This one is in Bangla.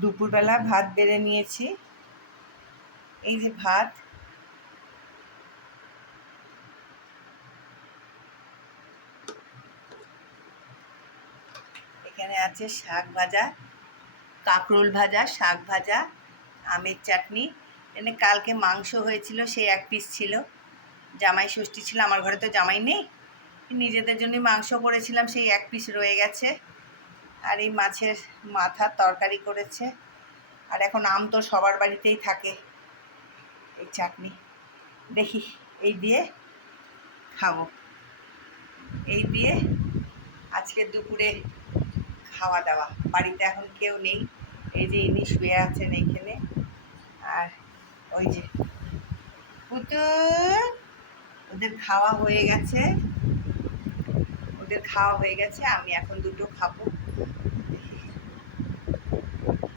দুপুরবেলা ভাত বেড়ে নিয়েছি। এই যে ভাত, এখানে আছে শাক ভাজা, কাঁকরোল ভাজা, শাক ভাজা, আমের চাটনি। এখানে কালকে মাংস হয়েছিল, সেই 1 পিস ছিল। জামাই ষষ্ঠী ছিল, আমার ঘরে তো জামাই নেই, নিজেদের জন্য মাংস করেছিলাম, সেই 1 পিস রয়ে গেছে। আর এই মাছের মাথার তরকারি করেছে। আর এখন আম তো সবার বাড়িতেই থাকে। এই চাটনি দেখি এই দিয়ে খাবো। এই দিয়ে আজকে দুপুরে খাওয়া দাওয়া। বাড়িতে এখন কেউ নেই, এই যে ইনি শুয়ে আছেন এইখানে। আর ওই যে পুতুল, ওদের খাওয়া হয়ে গেছে, আমি এখন দুটো খাবো।